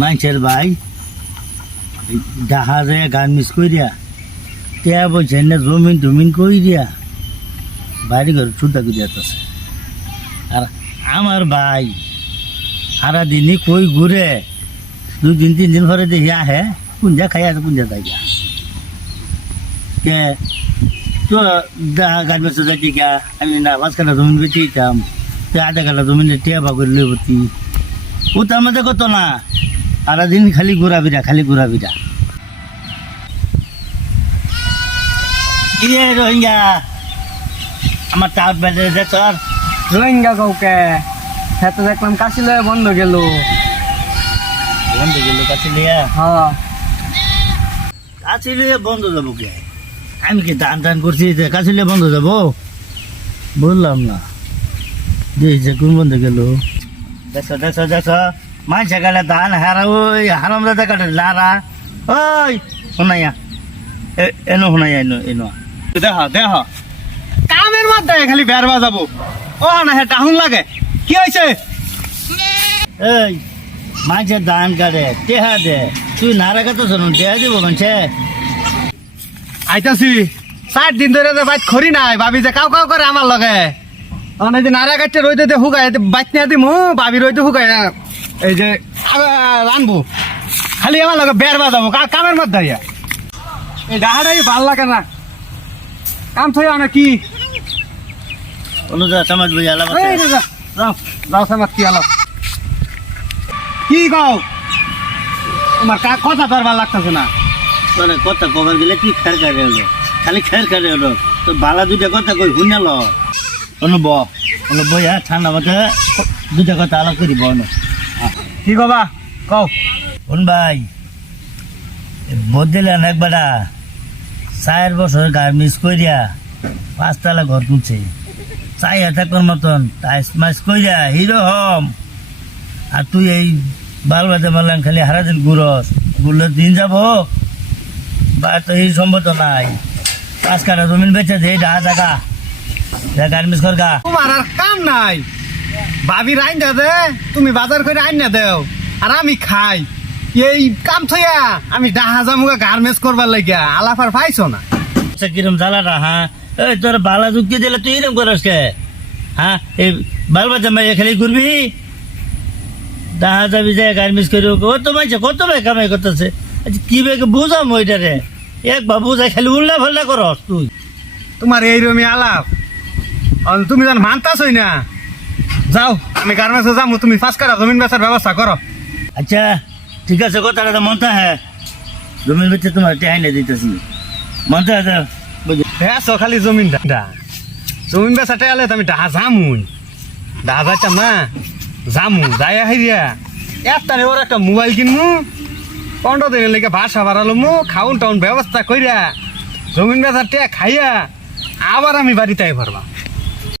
মানুষের ভাই দেখা যায় গান মিস করিয়া কে বলছে না জমিন টমিন কই দিয়া বাড়ি ঘর ছুটা করিয়া আছে। আর আমার ভাই সারাদিনই কই ঘুরে 2-3 দিন পরে দেখি আহে কুঞ্জা খাই আছে কুঞ্জা যাই কে তো গান বেচতে যাচ্ছি কে আমি না 5 কাঠা জমিন বেঁচে দিতাম 8 কাঠা জমিনে টিয়া ভাগ করে লই বতি ও তার মধ্যে কত না সারাদিন খালি ঘোরাফেরা ইয়ে রোহিঙ্গা আমার টাউট বেড়ে যে তোর রোহিঙ্গা কাউকে হ্যাঁ তো দেখলাম কাশিলে বন্ধ গেল কাছে লিয়া হ্যাঁ কাছে লিয়ে বন্ধ যাবো কে আমি কি টান করছি কাছে লিয়ে বন্ধ যাবো বললাম না যে কোন বন্ধ গেল দেখো মানুষে গেলে ধান হারা ওই হারাম দাদা কাটে লারা ওই শোনাইয়া এনো শোনাইয়া এনো দেহ কামের মধ্যে খালি বের বাজাবো ও না হে টাহুন লাগে কি হয়েছে এই মাঝে ধান কাটে টেহা দে তুই নারা কত শোনো টেহা দিব মানুষে আইতাছি 4 দিন ধরে যে বাইত খড়ি নাই ভাবি যে কাউ করে আমার লগে অনেক দিন নারা কাটতে রইতে হুকাই বাইত নিয়ে দিমু ভাবি রইতে হুকাই না এই যে রানবো খালি আমার লগে বের বাজাবো কামের মধ্যে আইয়া এই ডাহাটাই ভাল লাগে না কাম থই আনা কি অনুজা সমাজ বুঝে আলাপ এই রে যাও সমাজ কি আলাপ কি কও তোমার কথা তোর ভাল লাগতেছে না তোরে কথা কবার গেলে কি খের কাটে হলো খালি খের কাটে হলো তো বালা দুইটা কথা কই শুনাল অনুব হ্যাঁ ঠান্ডা মতে দুইটা কথা আলাপ করিব অনু কি কবা কও শুন ভাই বদলেন একবারা 4 বছর গার্মেন্টস করিয়া 5 তলা ঘর তুলছে 4 টাকার মতন টাইস মাইস করিয়া হিরো হম আর তুই এই বাল বাজে মারলাম খালি হারাদিন ঘুরলে দিন যাব বা তো এই সম্ভব নাই 5 কাঠা জমিন বেচে দে টাকা গার্মেন্টস কর গা তোমার আর কাম নাই ভাবি রাইন দে তুমি বাজার করে আইন না দেও আর আমি খাই এই কাম থইয়া আমি ডাহা জামুগা গার্মেন্টস করবার লাগিয়া আলাফার পাইছো না কিরম জ্বালাটা হ্যাঁ এই তোর বালা যুক্তি দিলে তুই এরকম করিস কে হ্যাঁ এই বাল বাজা মাইয়া খালি করবি ডাহা যাবি যায় গার্মেন্টস করি কত মাইছে কত ভাই কামাই করতেছে কি ভাই বুঝাম ওইটারে একবার বুঝাই খালি উল্লা ফাল্লা করস তুই তোমার এই রমি আলাপ তুমি যেন মানতাছই না যাও আমি গার্মেন্টসে যাবো তুমি 5 কাঠা জমিন বেচার ব্যবস্থা করো আচ্ছা ঠিক আছে কথাটা মনটা হ্যাঁ জমিন বেচে তোমার টেহাই না দিতেছি মনটা বুঝলি হ্যাঁ খালি জমিনটা জমিন বেচা টেয়ালে আমি ডাহা যামুন ডাহা যাইতাম না যামু যাই হাইরিয়া একটানে ওর একটা মোবাইল কিনমু 15 দিনের লেগে বাসা বাড়ালো মু খাউন টাউন ব্যবস্থা কইরা জমিন বেচার টেয়া খাইয়া আবার আমি বাড়িতে পারবা